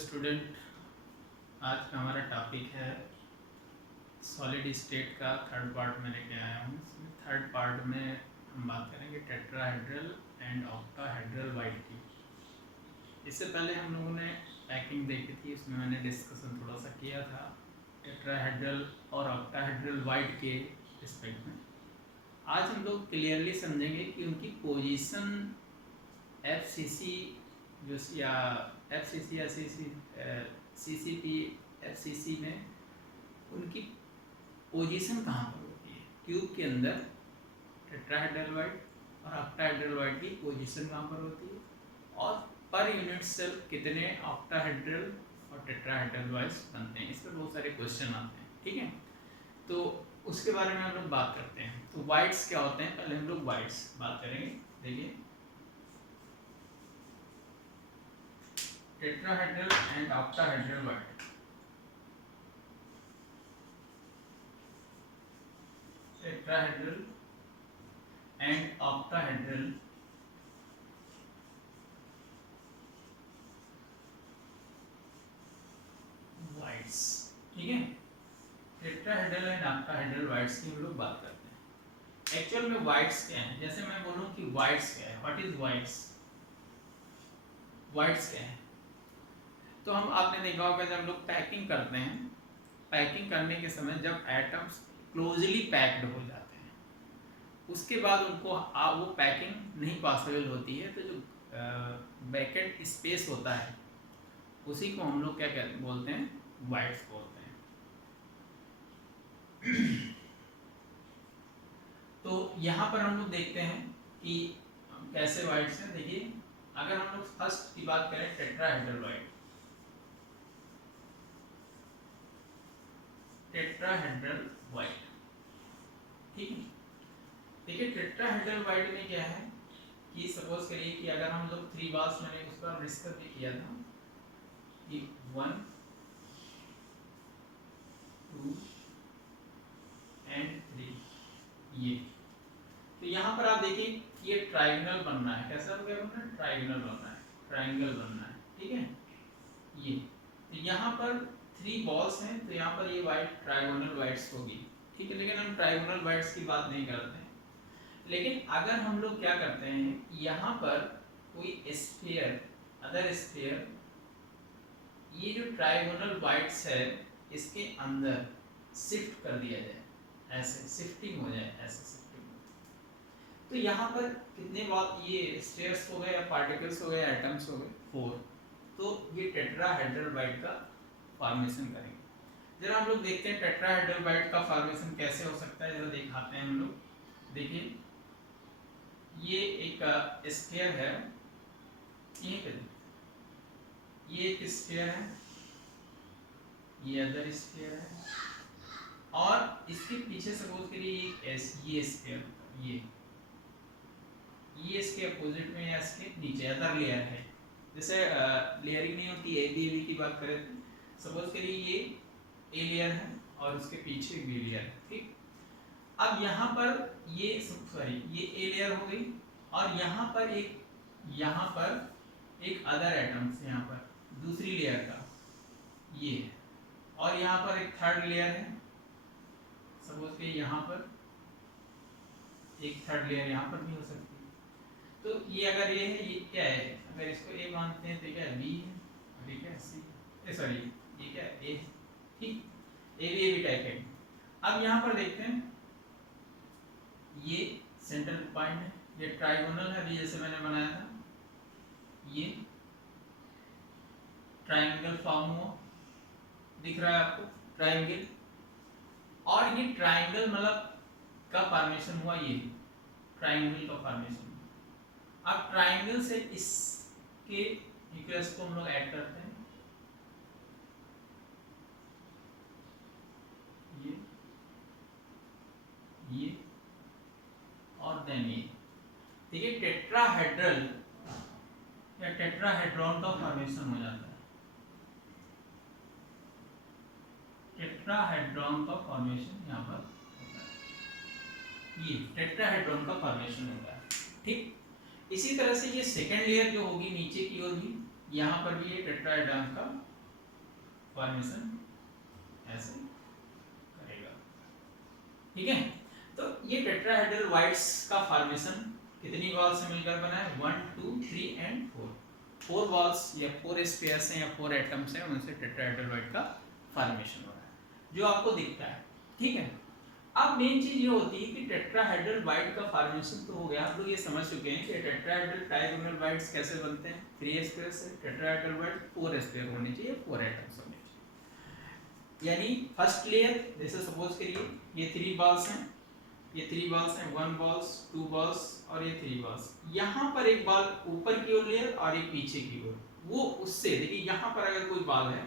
Student, आज का हमारा टॉपिक है सॉलिड स्टेट का थर्ड पार्ट में लेके आया हूँ। इसमें थर्ड पार्ट में हम बात करेंगे टेट्राहेड्रल एंड ऑक्टाहेड्रल वाइट की। इससे पहले हम लोगों ने पैकिंग देखी थी, उसमें मैंने डिस्कशन थोड़ा सा किया था टेट्राहेड्रल और ऑक्टाहेड्रल वाइट के रिस्पेक्ट में। आज हम लोग क्लियरली समझेंगे कि उनकी पोजीशन एफसीसी जो या एफसीसी या सीसीपी एफसीसी में उनकी पोजीशन कहाँ पर होती है, ट्यूब के अंदर टेट्राहेड्रल वाइट और ऑक्टाहेड्रल वाइट की पोजीशन कहाँ पर होती है, और पर यूनिट सेल कितने ऑक्टाहेड्रल और टेट्राहेड्रल वाइट्स बनते हैं। इस पर बहुत सारे क्वेश्चन आते हैं, ठीक है। तो उसके बारे में हम लोग बात करते हैं। तो वाइट्स क्या होते हैं, पहले हम लोग वाइट्स बात करेंगे। देखिए, tetrahedral and octahedral void. Tetrahedral and octahedral voids, ठीक है। टेट्राहेड्रल एंड ऑक्टाहेड्रल वाइट्स की हम लोग बात करते हैं। एक्चुअल में वाइट्स क्या है, जैसे मैं बोलूं कि वाइट्स क्या है, व्हाट इज वाइट्स। वाइट्स क्या है, तो हम आपने देखा होगा जब हम लोग पैकिंग करते हैं, पैकिंग करने के समय जब एटम्स क्लोजली पैक्ड हो जाते हैं, उसके बाद उनको वो पैकिंग नहीं पॉसिबल होती है, तो जो वैकेंट स्पेस होता है उसी को हम लोग क्या कहते बोलते हैं, वाइट्स बोलते हैं। तो यहाँ पर हम लोग देखते हैं कि कैसे वाइट्स हैं। देखिए, अगर हम लोग फर्स्ट की बात करें टेट्राहेड्रल वाइट, टेट्राहेड्रल वाइट, ठीक है। देखिए, टेट्राहेड्रल वाइट में क्या है कि सपोज करिए कि अगर हम लोग 3 बार्स, मैंने उस पर डिस्कस भी किया था कि 1 2 एंड 3, ये तो यहाँ पर आप देखिए ये ट्राइंगल बनना है। कैसा क्या बनना है, ट्राइंगल बनना है, ट्राइंगल बनना है, ठीक है। ये तो यहाँ पर 3 बॉल्स हैं, तो यहाँ पर ये वाइट ट्राइगोनल वाइट्स होगी, ठीक है। लेकिन हम ट्राइगोनल वाइट्स की बात नहीं करते हैं। लेकिन अगर हम लोग क्या करते हैं, यहाँ पर कोई स्फीयर, अदर स्फीयर, ये जो ट्राइगोनल वाइट्स है इसके अंदर शिफ्ट कर दिया जाए, ऐसे शिफ्टिंग हो जाए, ऐसे शिफ्टिंग हो जाए। तो यहाँ पर कितने बार ये स्फीयर्स हो गए या पार्टिकल्स हो गए, एटम्स हो गए 4। तो ये टेट्राहेड्रल वाइट का फॉर्मेशन करेंगे। जरा हम लोग देखते हैं टेट्राहेड्रल वाइट का फॉर्मेशन कैसे हो सकता है, जरा दिखाते हैं हम लोग। देखिए, ये एक स्फीयर है, ये एक स्फीयर है, ये अदर स्फीयर है, और इसके पीछे सपोज करिए ये स्फीयर, ये इसके अपोजिट में या इसके नीचे अदर लेयर है। जैसे लेयरिंग नहीं होती, ए बी की बात करें तो सपोज करिए ये ए लेयर है और उसके पीछे बी लेयर है, ठीक। अब यहाँ पर ये ये ए लेयर हो गई, और यहाँ पर एक अदर एटम्स, यहाँ पर दूसरी लेयर का ये है, और यहाँ पर एक थर्ड लेयर है। सपोज कि यहाँ पर एक थर्ड लेयर यहाँ पर भी हो सकती है। तो ये अगर ये है, ये क्या है, अगर इसको ए मानते हैं तो क्या है, बी है, और ये क्या है, सी है, सॉरी ये क्या है, ए, ठीक। ए बी टाइप है। अब यहाँ पर देखते हैं, ये सेंट्रल पॉइंट है, ये ट्राइगोनल है, अभी जैसे मैंने बनाया था, ये ट्राइंगल फॉर्म हुआ, दिख रहा है आपको ट्राइंगल, और ये ट्राइंगल मतलब का फॉर्मेशन हुआ, ये ट्राइंगल का फॉर्मेशन। अब ट्राइंगल से इसके इक्वेशन को हम लोग ऐड करते हैं, ये और देन ये, ठीक है। टेट्राहेड्रल या टेट्राहेड्रॉन का फॉर्मेशन हो जाता है, टेट्राहेड्रॉन का फॉर्मेशन यहाँ पर होता है, ये टेट्राहेड्रॉन का फॉर्मेशन होता है, ठीक। इसी तरह से ये सेकंड लेयर जो होगी नीचे की ओर भी, यहाँ पर भी ये टेट्राहेड्रल का फॉर्मेशन ऐसे करेगा, ठीक है। तो ये टेट्राहेड्रल वाइड्स का फॉर्मेशन कितनी वॉल से मिलकर बना है? 1 2 3 एंड 4। 4 वॉल्स या 4 स्पेयर्स हैं या 4 एटम्स हैं, उनसे टेट्राहेड्रल वाइड का फॉर्मेशन हो रहा है जो आपको दिखता है, ठीक है। अब मेन चीज ये होती है कि टेट्राहेड्रल वाइड का फॉर्मेशन तो हो गया, आप लोग ये समझ चुके हैं कि टेट्राहेड्रल ट्रायगोनल वाइड्स कैसे बनते हैं। 3 स्पेयर से टेट्राहेड्रल वाइड 4 स्पेयर होने चाहिए, 4 एटम्स होने चाहिए। यानी फर्स्ट लेयर जैसे सपोज करिए ये 3 बॉल्स हैं, ये 3 बॉल्स हैं, 1 बॉल्स 2 बॉल्स और ये 3 बॉल्स। यहाँ पर एक बॉल ऊपर की ओर लेयर और एक पीछे की ओर, वो उससे देखिए यहाँ पर अगर कोई बॉल है,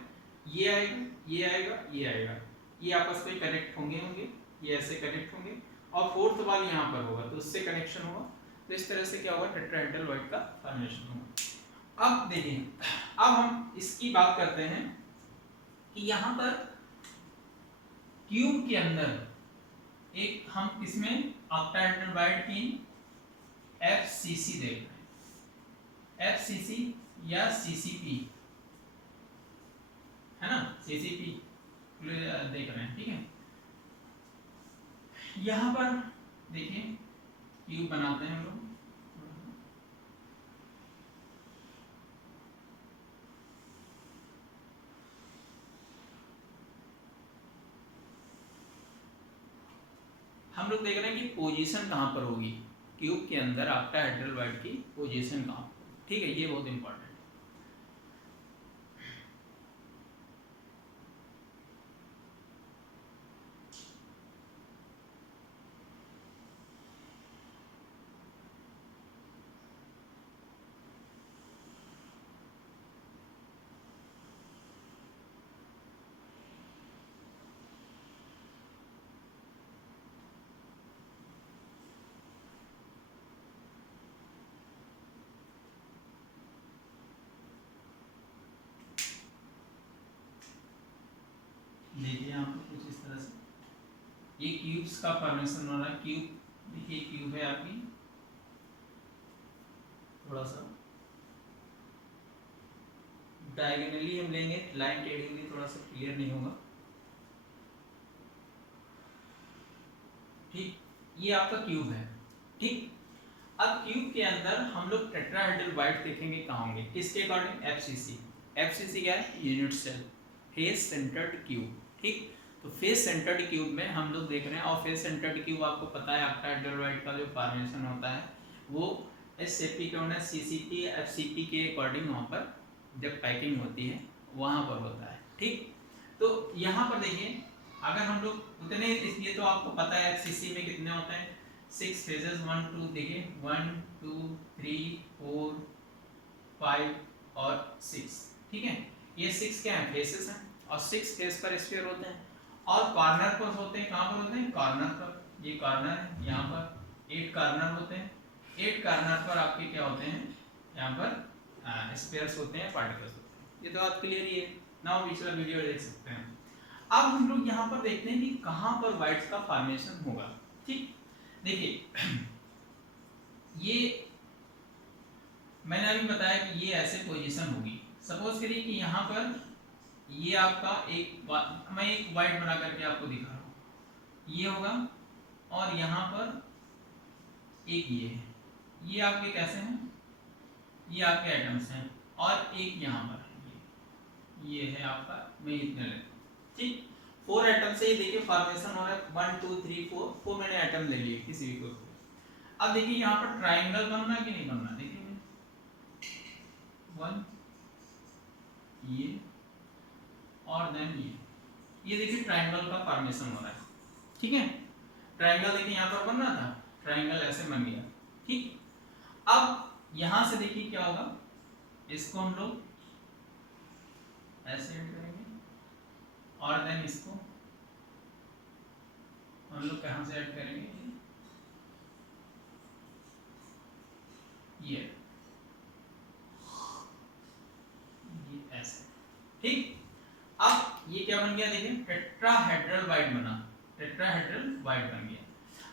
ये आएगा ये आएगा ये आएगा, ये आपस में कनेक्ट होंगे, ये ऐसे कनेक्ट होंगे और फोर्थ बॉल यहाँ पर होगा तो उससे कनेक्शन होगा। तो इस तरह से क्या होगा? टेट्राहेड्रल वाइड का फॉर्मेशन होगा। अब देखिए, अब हम इसकी बात करते हैं कि यहाँ पर क्यूब के अंदर एक हम इसमें ऑक्टाहेड्रल वाइड की FCC देख रहे हैं, FCC या CCP है ना, CCP देख रहे हैं, ठीक है। यहाँ पर देखिए क्यूब बनाते हैं हम लोग, देख रहे हैं कि पोजीशन कहाँ पर होगी क्यूब के अंदर, ऑक्टाहेड्रल वाइड की पोजीशन कहाँ पर, ठीक है, ये बहुत इंपॉर्टेंट है। देखिए यहाँ पर कुछ इस तरह से ये क्यूब्स का फॉर्मेशन हो रहा है। क्यूब देखिए, क्यूब है आपकी, थोड़ा सा डायगोनली हम लेंगे, लाइन टेढ़ी होगी, थोड़ा सा क्लियर नहीं होगा, ठीक। ये आपका क्यूब है, ठीक। अब क्यूब के अंदर हम लोग टेट्राहेड्रल वाइड देखेंगे कहाँ होंगे, किसके अकॉर्डिंग? FCC। FCC क्या है? Unit cell, face centred cube, ठीक। तो फेस सेंटर्ड क्यूब में हम लोग देख रहे हैं, और फेस सेंटर्ड क्यूब आपको पता है ऑक्टाहेड्रल वाइड का जो फॉर्मेशन होता है वो SCP के होना, CCP FCP के अकॉर्डिंग वहाँ पर जब पैकिंग होती है वहाँ पर होता है, ठीक। तो यहाँ पर देखिए, अगर हम लोग उतने, इसलिए तो आपको पता है FCC में कितने होते हैं, 6 फेजेस, 1 2 देखिए 1 2 3 4 5 और 6, ठीक है। ये 6 क्या है? फेसेस हैं, और 6 फेस पर स्फीयर होते हैं, और कॉर्नर पर होते हैं, कहाँ पर होते हैं? कॉर्नर पर। ये कॉर्नर है, यहाँ पर 8 कॉर्नर होते हैं, 8 कॉर्नर पर आपके क्या होते हैं? यहाँ पर स्फीयर्स होते हैं, पार्टिकल्स होते हैं। ये तो बात क्लियर ही है ना, पिछला वीडियो देख सकते हैं। अब हम लोग यहाँ पर देखते हैं कि कहाँ पर वाइड्स का फॉर्मेशन होगा, ठीक। देखिए ये मैंने अभी बताया कि ये ऐसे पोजीशन होगी। सपोज करिए कि यहाँ पर ये आपका मैं एक वाइड बना करके आपको दिखा रहा हूँ, ये होगा, और यहाँ पर एक ये है, ये आपके कैसे हैं? ये आपके एटम्स हैं, और एक यहाँ पर है, ये है आपका, मैं इतने लेता हूँ, ठीक। 4 एटम से ये देखिए फॉर्मेशन हो रहा है, 1 2 3 4 मैंने एटम ले लिए किसी भी कोई। अब देखिए यहाँ पर ट्राइंगल बनना है कि नहीं बनना, देखिए 1 ये और देन ये देखिए ट्राइंगल का फॉर्मेशन हो रहा है, ठीक है। ट्राइंगल देखिए यहाँ पर बन रहा था, ट्राइंगल ऐसे बन गया, ठीक। अब यहाँ से देखिए क्या होगा, इसको हम लोग ऐसे ऐड करेंगे, और देन इसको हम लोग कहाँ से ऐड करेंगे, ये ऐसे, ठीक। अब ये क्या बन गया, देखिए टेट्राहेड्रल वाइड बना, टेट्राहेड्रल वाइड बन गया।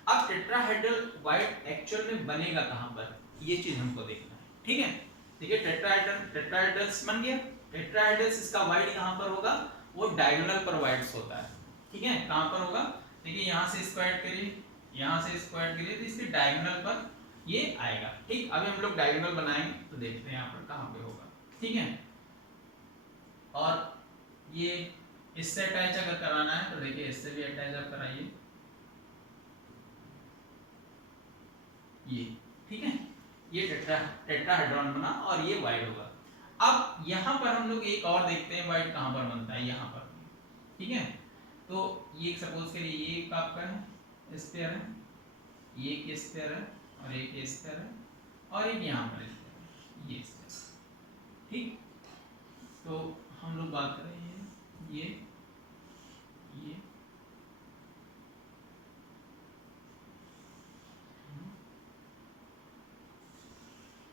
अब टेट्राहेड्रल वाइड एक्चुअल में बनेगा कहाँ पर, ये चीज हमको देखना है, ठीक है। देखिए टेट्राहेड्रल्स बन गया। टेट्राहेड्रल्स इसका वाइड कहां पर होगा, वो डायगोनल पर वाइड्स होता है, ठीक है। कहां पर होगा, देखिए यहां से स्क्वायर करिए, यहां से स्क्वायर करिए तो इसके डायगोनल पर ये आएगा, ठीक। अभी हम लोग डायगोनल बनाएंगे तो देखते हैं यहां पर कहां पे होगा, ठीक है। और ये इससे अटैच अगर कराना है तो देखिए इससे भी अटैच आप कराइए, ये, ठीक है। ये टेट्राहेड्रॉन बना और ये वाइड होगा। अब यहाँ पर हम लोग एक और देखते हैं वाइड कहाँ पर बनता है, यहाँ पर, ठीक है। तो ये सपोज करिए ये एक आपका है स्फीयर है, ये एक स्फीयर है और एक स्फीयर है और एक यहाँ पर स्फीयर है, ये स्फीयर, ठीक। तो हम लोग बात कर रहे हैं ये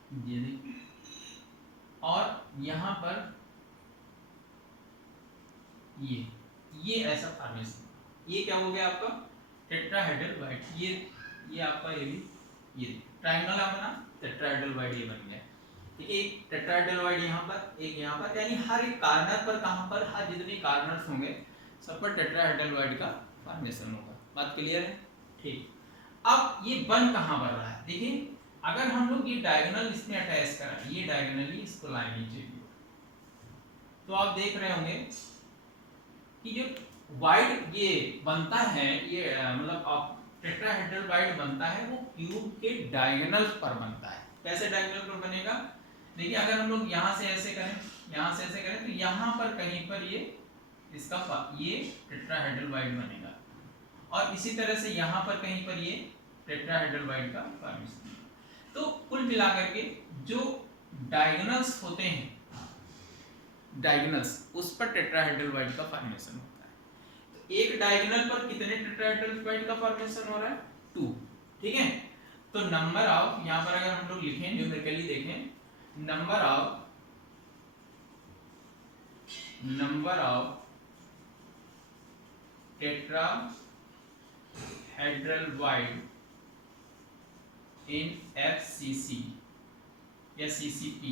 देखिए, और यहाँ पर ये ऐसा फॉर्मेशन, ये क्या हो गया आपका टेट्राहेड्रल वाइड। ये आपका ये भी, ये ट्रायंगल है बना, टेट्राहेड्रल वाइड ये बन गया, ठीक है। एक टेट्राहेड्रल वाइड यहाँ पर, एक यहाँ पर, यानी हर एक कार्नर पर, कहाँ पर, हर जितने कार्नर्स होंगे सब पर टेट्राहेड्रल वाइड का फॉर्मेशन होगा। बात क्लियर है, ठीक। अब ये बन कहाँ पर रहा है, देखिए अगर हम लोग ये डायगोनल इसमें अटैच करें, ये डायगोनली इसको लाएंगे चाहिए, तो आप देख रहे होंगे कि जो वाइड ये बनता है, ये मतलब आप टेट्राहेड्रल वाइड बनता है वो क्यूब के डायगोनल पर बनता है। कैसे डायगोनल पर बनेगा, देखिए अगर हम लोग यहाँ से ऐसे करें, यहाँ से ऐसे करें तो यहाँ पर कहीं पर ये इसका ये टेट्राहेड्रल वाइड बनेगा और इसी तरह से यहाँ पर कहीं पर ये टेट्राहेड्रल वाइड का फॉर्मेशन। तो कुल मिलाकर के जो डायगोनल्स होते हैं, डायगोनल्स उस पर टेट्राहेड्रल वाइड का फॉर्मेशन होता है। तो एक डायगोनल पर कितने टेट्राहेड्रल वाइड का फॉर्मेशन हो रहा है, 2, ठीक है। तो नंबर ऑफ, यहां पर अगर हम लोग लिखें न्यूमेरिकली देखें, number of tetrahedral wide in FCC या CCP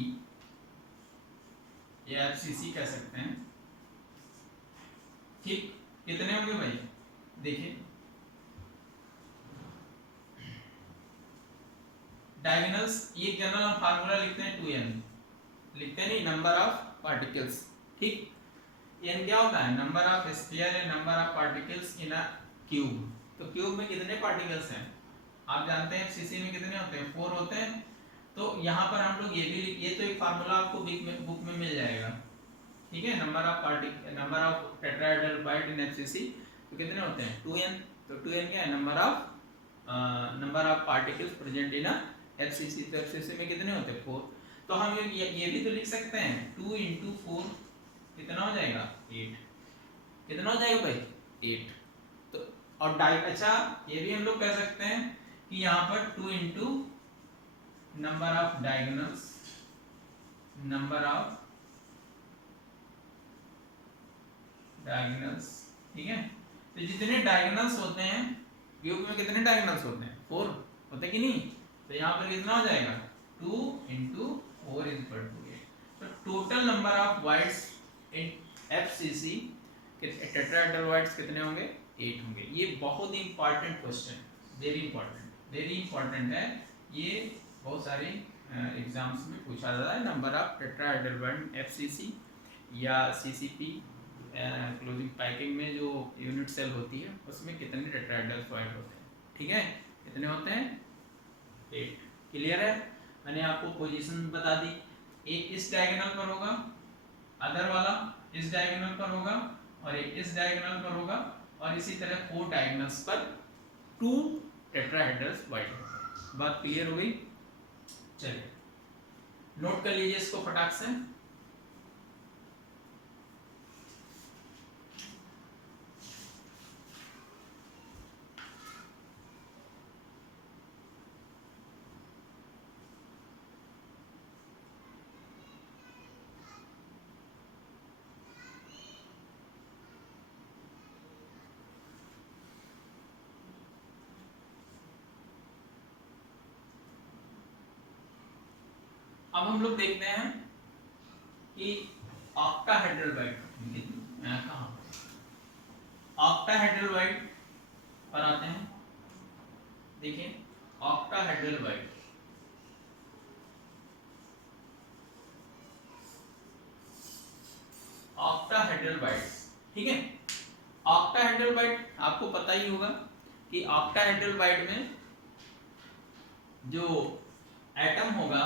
या FCC कह सकते हैं, ठीक। कितने होंगे भाई, देखिए डायगोनल्स, एक जनरल हम फार्मूला लिखते हैं 2n, लिखते नहीं, नंबर ऑफ पार्टिकल्स, ठीक। n क्या होता है, नंबर ऑफ स्फीयर या number of particles in a cube. तो क्यूब में कितने पार्टिकल्स हैं, आप जानते हैं सीसी में कितने होते हैं, 4 होते हैं। तो यहाँ पर हम लोग ये भी, ये तो एक फार्मूला आपको बुक में मिल जाएगा, ठीक है। Number of tetrahedral wide in FCC तो कितने होते हैं, 2n। तो 2n क्या है, number of particles present in FCC। तो FCC में कितने होते हैं, 4। तो हम ये भी तो लिख सकते हैं 2 × 4 कितना हो जाएगा, 8। कितना हो जाएगा भाई, 8। तो और अच्छा ये भी हम लोग कह सकते हैं कि यहाँ पर 2 × नंबर ऑफ डायगोनल्स, ठीक है। तो जितने डायगोनल्स होते हैं क्यूब में, कितने डायगोनल्स होते हैं, 4 होते कि नहीं। तो यहाँ पर कितना हो जाएगा, 2 × 4 = 8। तो total number of wides in FCC tetrahedral wides कितने होंगे, 8 होंगे। ये बहुत ही इंपॉर्टेंट क्वेश्चन, वेरी इंपॉर्टेंट है ये, बहुत सारे एग्जाम्स में पूछा जाता है। Number of tetrahedral void FCC या CCP क्लोजिंग पैकिंग में जो यूनिट सेल होती है उसमें कितने टेट्राहेड्रल वाइड होते हैं, ठीक है। कितने होते हैं, 8। क्लियर है, मैंने आपको पोजीशन बता दी, एक इस डायगोनल पर होगा, अदर वाला इस डायगोनल पर होगा और एक इस डायगोनल पर होगा और इसी तरह 4 डायगोनल्स पर 2 टेट्राहेड्रल्स वाइड होगा। बात क्लियर हो गई, चलिए नोट कर लीजिए इसको फटाक से। अब हम लोग देखते हैं कि ऑक्टाहेड्रल बाइट कहाँ, ऑक्टाहेड्रल बाइट पर आते हैं। देखिए ऑक्टाहेड्रल बाइट, ऑक्टाहेड्रल बाइट, ठीक है। ऑक्टाहेड्रल बाइट आपको पता ही होगा कि ऑक्टाहेड्रल बाइट में जो एटम होगा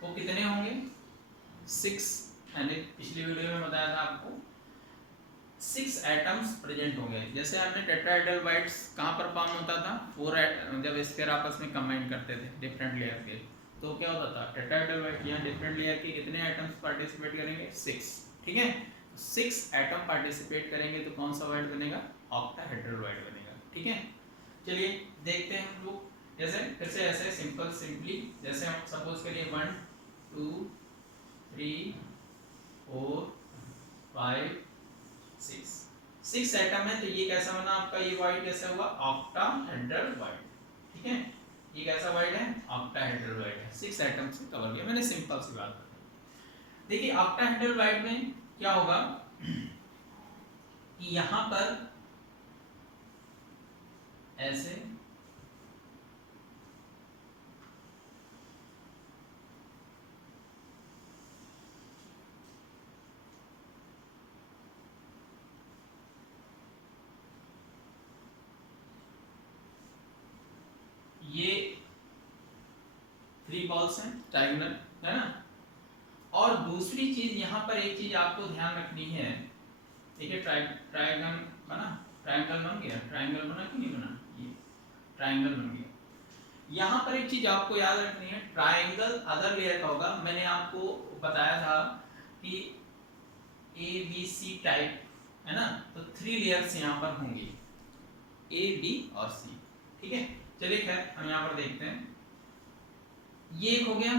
वो कितने होंगे, 6, मैंने पिछली वीडियो में बताया था आपको 6 एटम्स प्रेजेंट होंगे। जैसे हमने टेट्राहेड्रल बाइट्स कहाँ पर फॉर्म होता था, 4 जब स्फीयर आपस में कंबाइन करते थे डिफरेंट लेयर के, तो क्या होता था टेट्राहेड्रल बाइट, यहाँ डिफरेंट लेयर के कितने एटम्स पार्टिसिपेट करेंगे, 6, ठीक है। 6 एटम पार्टिसिपेट करेंगे तो कौन सा बाइट बनेगा, ऑक्टाहेड्रल बाइट बनेगा, ठीक है। चलिए देखते हैं हम लोग, जैसे फिर से ऐसे सिंपली जैसे हम सपोज करिए 1 2 3 4 5 6 एटम है, तो ये कैसा बना आपका, ये वाइट कैसा हुआ, ऑक्टाहेड्रल वाइट, ठीक है। ये कैसा वाइट है, ऑक्टाहेड्रल वाइट है, 6 एटम से कवर किया मैंने, सिंपल सी बात बताई। देखिए ऑक्टाहेड्रल वाइट में क्या होगा कि यहां पर ऐसे ये 3 बॉल्स हैं डायगोनल, है ना। और दूसरी चीज यहाँ पर एक चीज आपको ध्यान रखनी है, देखिए ट्रायंगल बना, ट्रायंगल बन गया, ट्रायंगल बना कि नहीं बना, ये ट्रायंगल बन गया। यहाँ पर एक चीज आपको याद रखनी है, ट्रायंगल अदर लेयर का होगा, मैंने आपको बताया था कि ABC टाइप, है ना, तो 3 लेयर्स यहाँ पर होंगी, A B और C, ठीक है। चलिए खैर हम यहाँ पर देखते हैं, ये एक हो गया।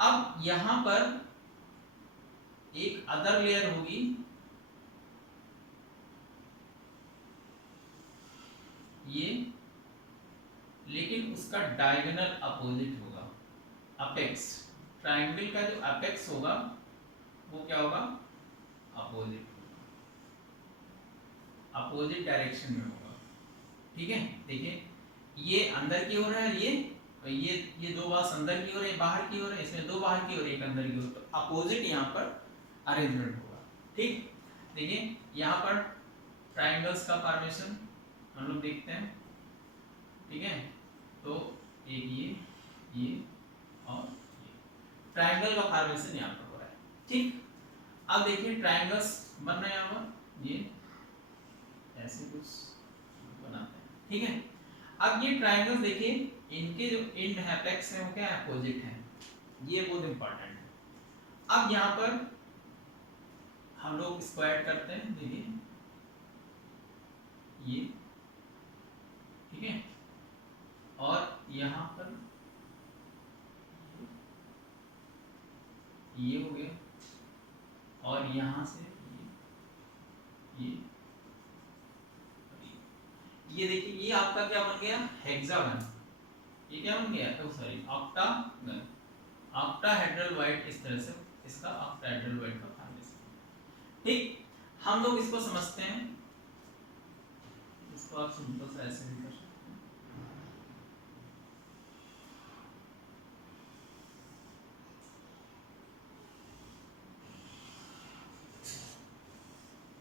अब यहाँ पर एक अदर लेयर होगी, ये, लेकिन उसका डायगोनल अपोजिट होगा, अपेक्स, ट्रायंगल का जो अपेक्स होगा वो क्या होगा, अपोजिट, अपोजिट डायरेक्शन में होगा, ठीक है। देखिए ये अंदर की ओर है, ये 2 बार अंदर की ओर है, बाहर की ओर है, इसमें 2 बाहर की ओर एक अंदर की ओर, तो अपोजिट यहाँ पर अरेंजमेंट होगा, ठीक। देखिए यहाँ पर ट्रायंगल्स का फॉर्मेशन हम लोग देखते हैं, ठीक है। तो एक ये और ये ट्रायंगल का फॉर्मेशन यहाँ पर हो रहा है, ठीक। अब देखिए ट्रायंगल्स बन रहे हैं यहाँ पर, ये ऐसे कुछ बनाते हैं, ठीक है। अब ये ट्रायंगल्स देखिए, इनके जो एंड है एपेक्स है वो क्या है, अपोजिट है, ये बहुत इंपॉर्टेंट है। अब यहाँ पर हम लोग इसको ऐड करते हैं, देखिए ये, ठीक है, और यहाँ पर ये हो गया, और यहाँ से ये देखिए ये आपका क्या बन गया, हेक्सागन, ये क्या बन गया, तो सॉरी ऑक्टागन, ऑक्टाहेड्रल वाइट, इस तरह से इसका ऑक्टाहेड्रल वाइट का फॉर्मेशन, ठीक। हम लोग इसको समझते हैं, इसको आप सिंपल सा ऐसे भी कर सकते हैं,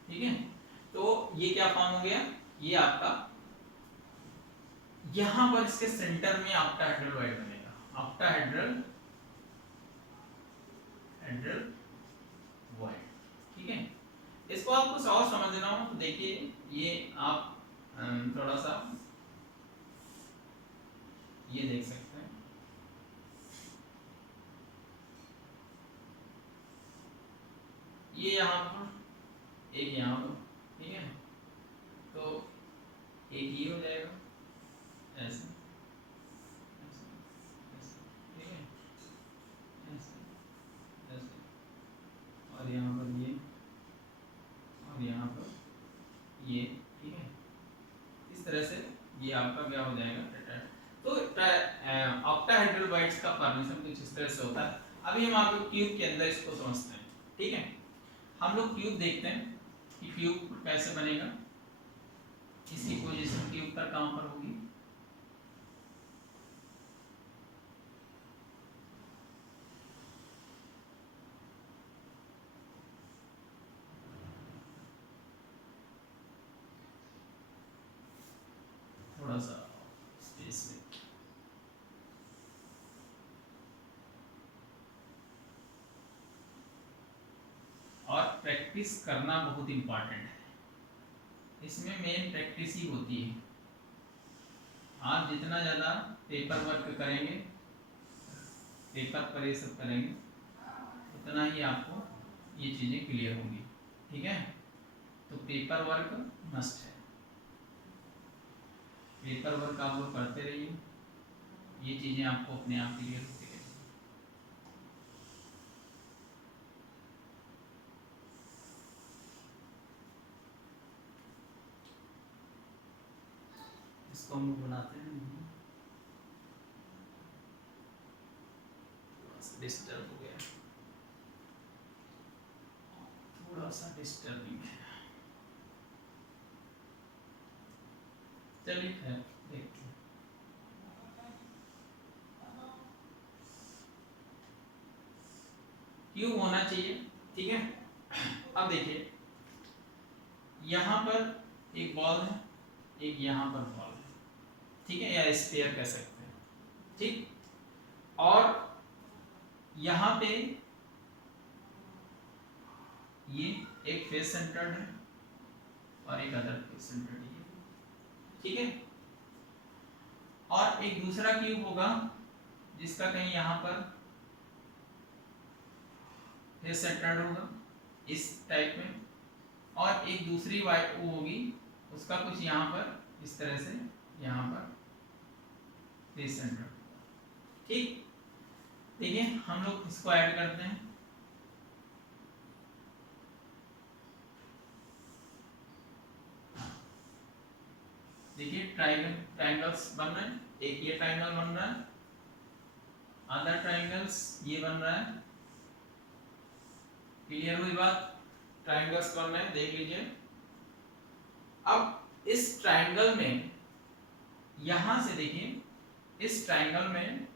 ठीक है। तो ये क्या फॉर्म हो गया, ये आपका, यहां पर इसके सेंटर में ऑक्टाहेड्रल वाइट बनेगा, ऑक्टाहेड्रल वाइट, ठीक है। इसको आप कुछ और समझना हो तो देखिए, ये आप थोड़ा सा ये देख सकते हैं, ये यहाँ पर एक यहाँ पर, ठीक है, तो एक ये हो जाएगा ऐसे, ठीक है, ऐसे, और यहाँ पर ये, और यहाँ पर ये, ठीक है। इस तरह से ये आपका क्या हो जाएगा, तो ऑक्टाहेड्रल बाइट्स का फॉर्मेशन कुछ इस तरह से होता है। अभी हम आपको क्यूब के अंदर इसको समझते हैं, ठीक है। हम लोग क्यूब देखते हैं कि क्यूब कैसे बनेगा, इसकी पोजीशन क्यूब पर कहां पर होगी। थोड़ा सा स्पेस में, और प्रैक्टिस करना बहुत इम्पोर्टेंट है, इसमें मेन प्रैक्टिस ही होती है। आप जितना ज़्यादा पेपर वर्क करेंगे, पेपर पर ये सब करेंगे, उतना ही आपको ये चीज़ें क्लियर होंगी, ठीक है। तो पेपर वर्क मस्ट है, पेपर वर्क आप लोग करते रहिए, ये चीज़ें आपको अपने आप क्लियर होती रहेंगी। इसको हम लोग बनाते हैं, डिस्टर्ब हो गया, थोड़ा सा डिस्टर्बिंग है। चलिए खैर देखते हैं। क्यूब होना चाहिए, ठीक है। अब देखिए यहाँ पर एक बॉल है, एक यहाँ पर बॉल है, ठीक है, या स्फीयर कह सकते हैं, ठीक। और यहाँ पे ये एक फेस सेंटर्ड है और एक अदर फेस सेंटर्ड है, ठीक है। और एक दूसरा क्यूब होगा जिसका कहीं यहाँ पर फेस सेंटर्ड होगा इस टाइप में, और एक दूसरी वाइट वो होगी उसका कुछ यहाँ पर इस तरह से यहाँ पर फेस सेंटर्ड, ठीक। देखिए हम लोग इसको ऐड करते हैं, देखिए ट्राइंगल्स बन रहे हैं, एक ये ट्राइंगल बन रहा है, अदर ट्राइंगल्स ये बन रहा है, क्लियर हुई बात। ट्राइंगल्स बन रहे हैं, देख लीजिए। अब इस ट्राइंगल में यहां से देखिए, इस ट्राइंगल में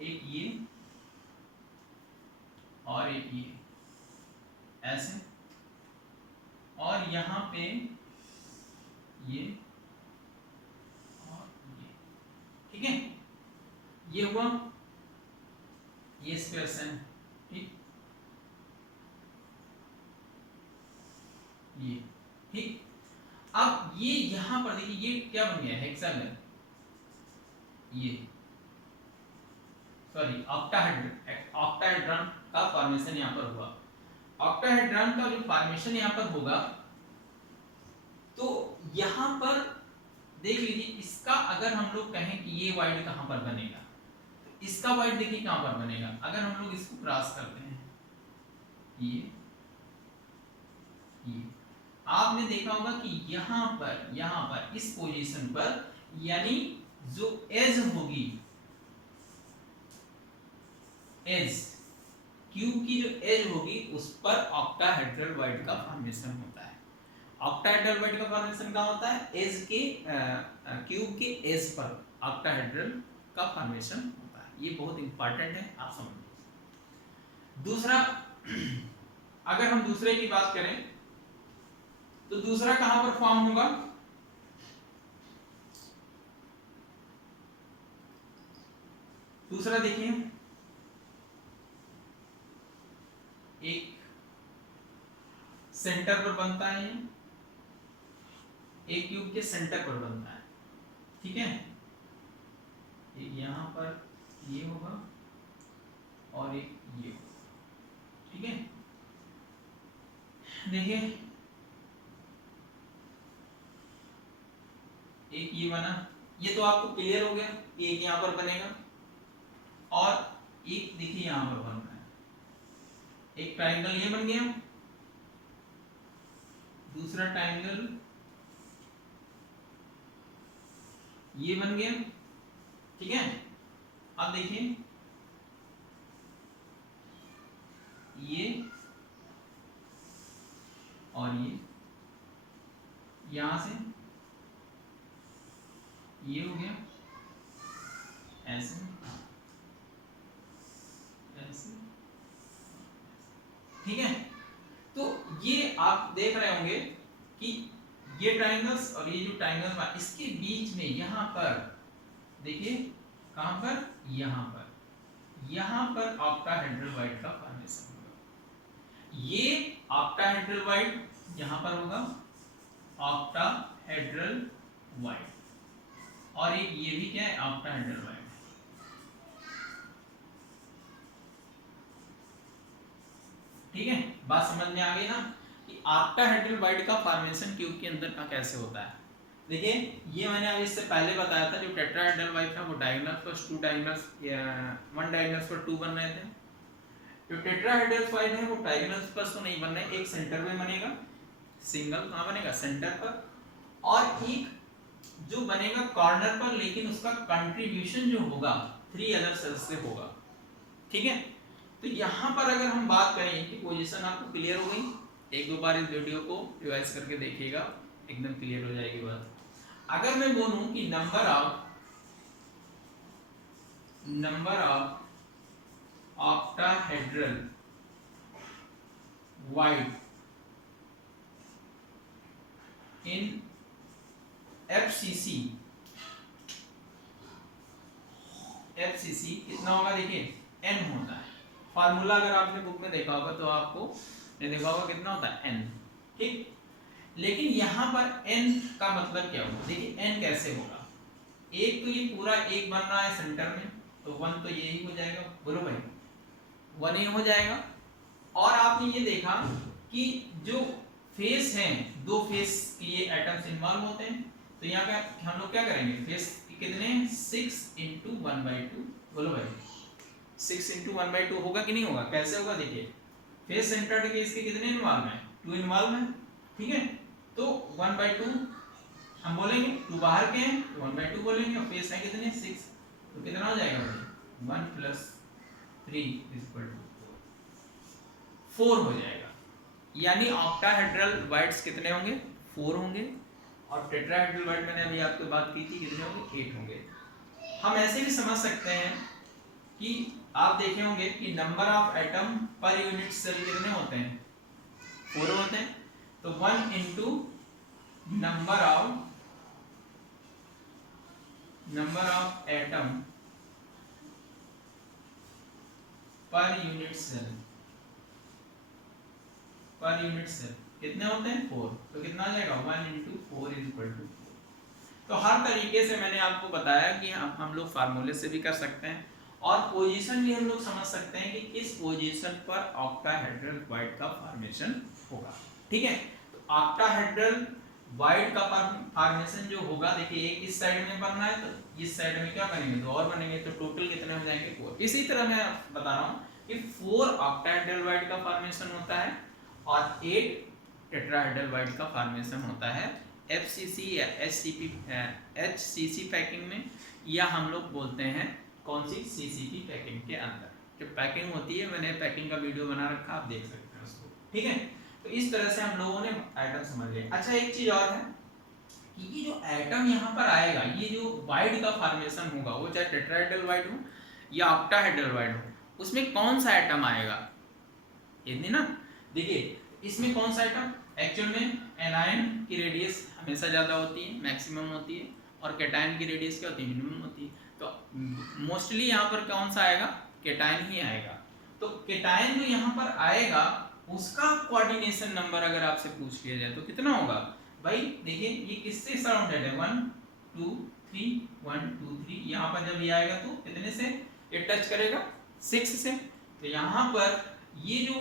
एक ये और एक ये ऐसे, और यहाँ पे ये और ये, ठीक है। ये हुआ, ये स्क्वायर है, ठीक, ये, ठीक। अब ये यहाँ पर देखिए ये क्या बन गया, हेक्सागन, ये सॉरी ऑक्टाहेड्रॉन का फॉर्मेशन यहाँ पर हुआ। ऑक्टाहेड्रॉन का जो फॉर्मेशन यहाँ पर होगा, तो यहाँ पर देख लीजिए, इसका अगर हम लोग कहें कि ये वाइड कहाँ पर बनेगा, तो इसका वाइड देखिए कहाँ पर बनेगा। अगर हम लोग इसको क्रॉस करते हैं, ये आपने देखा होगा कि यहाँ पर इस पोजीशन पर, यानी जो एज होगी, एज क्यूब की जो एज होगी उस पर ऑक्टाहेड्रल वाइड का फॉर्मेशन होता है। ऑक्टाहेड्रल वाइड का फॉर्मेशन कहाँ होता है, एज के क्यूब के एज पर ऑक्टाहेड्रल का फॉर्मेशन होता है। ये बहुत इंपॉर्टेंट है, आप समझिए। दूसरा, अगर हम दूसरे की बात करें तो दूसरा कहां पर फॉर्म होगा, दूसरा देखिए एक सेंटर पर बनता है, एक क्यूब के सेंटर पर बनता है, ठीक है। एक यहां पर ये होगा और एक ये होगा, ठीक है। देखिए एक ये बना, ये तो आपको क्लियर हो गया कि एक यहां पर बनेगा, और एक देखिए यहां पर बन रहा है, एक ट्रायंगल ये बन गया, दूसरा ट्रायंगल ये बन गया, ठीक है। अब देखिए और ये यहां से ये हो गया ऐसे ऐसे, ठीक है। तो ये आप देख रहे होंगे कि ये ट्रायंगल्स और ये जो ट्रायंगल इसके बीच में यहां पर देखिए, कहां पर, यहां पर ऑक्टाहेड्रल का फॉर्मेशन होगा। ये ऑक्टाहेड्रल यहां पर होगा, ऑक्टाहेड्रल और एक ये भी क्या है, ऑक्टाहेड्रल। ठीक है, बात समझ में आ गई ना कि ऑक्टाहेड्रल का फॉर्मेशन क्यूब के अंदर का कैसे होता है। देखिए, ये मैंने अभी इससे पहले बताया था, जो टेट्राहेड्रल वाइड था वो डायगोनल प्लस 2 डायगोनल्स या 1 डायगोनल्स पर 2 बन रहे थे। जो टेट्राहेड्रल वाइड है वो डायगोनल्स प्लस तो नहीं बन रहे, एक सेंटर में बनेगा, सिंगल कहां बनेगा, सेंटर पर, और एक जो बनेगा कॉर्नर पर, लेकिन उसका कंट्रीब्यूशन जो होगा 3 अदर सेल्स से होगा। ठीक है, तो यहां पर अगर हम बात करें कि पोजीशन आपको क्लियर हो गई, एक दो बार इस वीडियो को रिवाइज करके देखिएगा, एकदम क्लियर हो जाएगी बात। अगर मैं बोलूं कि number of octahedral wide in FCC कितना होगा, देखिए n होता है। फार्मूला अगर आपने बुक में देखा होगा तो आपको ने देखा होगा कितना होता है, n। ठीक, लेकिन यहाँ पर n का मतलब क्या होगा, देखिए n कैसे होगा, एक तो ये पूरा एक बन रहा है सेंटर में, तो 1 तो यही हो जाएगा, बोलो भाई 1 ही हो जाएगा। और आपने ये देखा कि जो फेस हैं, 2 फेस के ये एटम्स इन्वॉल्व होते हैं, तो यहाँ का हम लोग क्या करेंगे, फेस कितने, 6 × 1/2, बोलो भाई 6 × 1/2 होगा कि नहीं होगा, कैसे होगा, देखिए फेस सेंटर्ड केस के कितने इन्वॉल्व हैं, 2 इन्वॉल्व हैं। ठीक है, तो 1/2 हम बोलेंगे, 2 बाहर के हैं तो 1/2 बोलेंगे, और फेस है कितने, 6, तो कितना हो जाएगा भाई, 1 + 3 = 4 हो जाएगा। यानी ऑक्टाहेड्रल वाइड्स कितने होंगे, 4 होंगे, और टेट्राहेड्रल वाइड मैंने अभी आपको बात की थी कितने होंगे, 8 होंगे। हम ऐसे भी समझ सकते हैं कि आप देखे होंगे कि number of atom per unit cell कितने होते हैं, 4 होते हैं, तो 1 × number of atom per unit cell कितने होते हैं, 4, तो कितना आ जाएगा, 1 × 4 = 4। तो हर तरीके से मैंने आपको बताया कि हम लोग फार्मूले से भी कर सकते हैं, और पोजीशन भी हम लोग समझ सकते हैं कि किस पोजीशन पर ऑक्टाहेड्रल वाइड का फॉर्मेशन होगा। ठीक है, तो ऑक्टाहेड्रल वाइड का फॉर्मेशन जो होगा, देखिए एक इस साइड में बनना है, तो इस साइड में क्या बनेंगे, 2 और बनेंगे, तो टोटल कितने हो जाएंगे, 4। इसी तरह मैं बता रहा हूँ कि 4 ऑक्टाहेड्रल वाइड का फॉर्मेशन होता है, और 8 टेट्राहेड्रल वाइड का फॉर्मेशन होता है FCC या HCC पैकिंग में, या हम लोग बोलते हैं कौन सी, CCP पैकिंग के अंदर जो पैकिंग होती है, मैंने पैकिंग का वीडियो बना रखा, आप देख सकते हैं उसको। ठीक है, तो इस तरह से हम लोगों ने एटम समझ लिया। अच्छा, एक चीज और है कि ये जो एटम यहाँ पर आएगा, ये जो वाइड का फॉर्मेशन होगा, वो चाहे टेट्राहेड्रल वाइड हो या ऑक्टाहेड्रल वाइड हो, उसमें कौन सा एटम आएगा, ये ना, देखिए इसमें कौन सा एटम, एक्चुअल में एनायन की रेडियस हमेशा ज़्यादा होती है, मैक्सिमम होती है, और कैटायन की रेडियस क्या होती है, मिनिमम होती है। तो मोस्टली यहाँ पर कौन सा आएगा, कैटायन ही आएगा। तो कैटायन जो यहाँ पर आएगा, उसका कोऑर्डिनेशन नंबर अगर आपसे पूछ लिया जाए तो कितना होगा भाई, देखिए ये किससे सराउंडेड है, 1 2 3 1 2 3, यहाँ पर जब ये आएगा तो कितने से ये टच करेगा, 6 से। तो यहाँ पर ये जो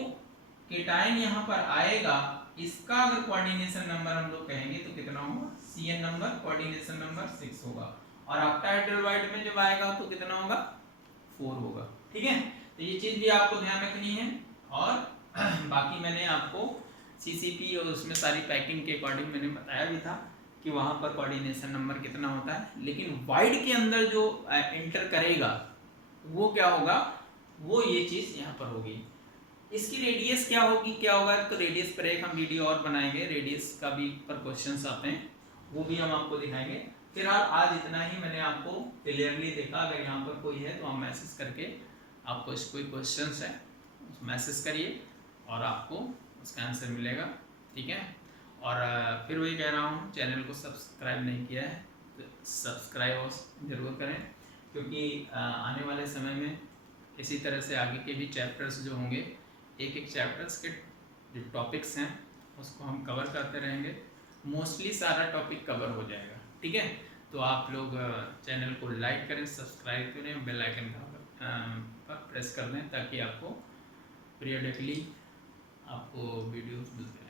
कैटायन यहाँ पर आएगा, इसका अगर कोऑर्डिनेशन नंबर हम लोग कहेंगे तो कितना होगा, CN नंबर, कोऑर्डिनेशन नंबर 6 होगा, और ऑक्टाहेड्रल वाइड में जब आएगा तो कितना होगा, 4 होगा। ठीक है, तो ये चीज भी आपको ध्यान रखनी है, और बाकी मैंने आपको CCP और उसमें सारी पैकिंग के अकॉर्डिंग मैंने बताया भी था कि वहाँ पर कोऑर्डिनेशन नंबर कितना होता है, लेकिन वाइड के अंदर जो एंटर करेगा वो क्या होगा, वो ये चीज़ यहाँ पर होगी। इसकी रेडियस क्या होगी, क्या होगा, तो रेडियस पर एक हम वीडियो और बनाएंगे, रेडियस का भी पर क्वेश्चंस आते हैं, वो भी हम आपको दिखाएंगे। फिलहाल आज इतना ही मैंने आपको क्लियरली देखा। अगर यहाँ पर कोई है तो आप मैसेज करके आपको इस कोई क्वेश्चंस है मैसेज करिए और आपको उसका आंसर मिलेगा, ठीक है। और फिर वही कह रहा हूँ, चैनल को सब्सक्राइब नहीं किया है तो सब्सक्राइब ज़रूर करें, क्योंकि आने वाले समय में इसी तरह से आगे के भी चैप्टर्स जो होंगे, एक एक चैप्टर्स के जो टॉपिक्स हैं उसको हम कवर करते रहेंगे, मोस्टली सारा टॉपिक कवर हो जाएगा, ठीक है। तो आप लोग चैनल को लाइक करें, सब्सक्राइब करें, बेल आइकन पर प्रेस कर दें, ताकि आपको पीरियडिकली आपको वीडियोस मिलते हैं।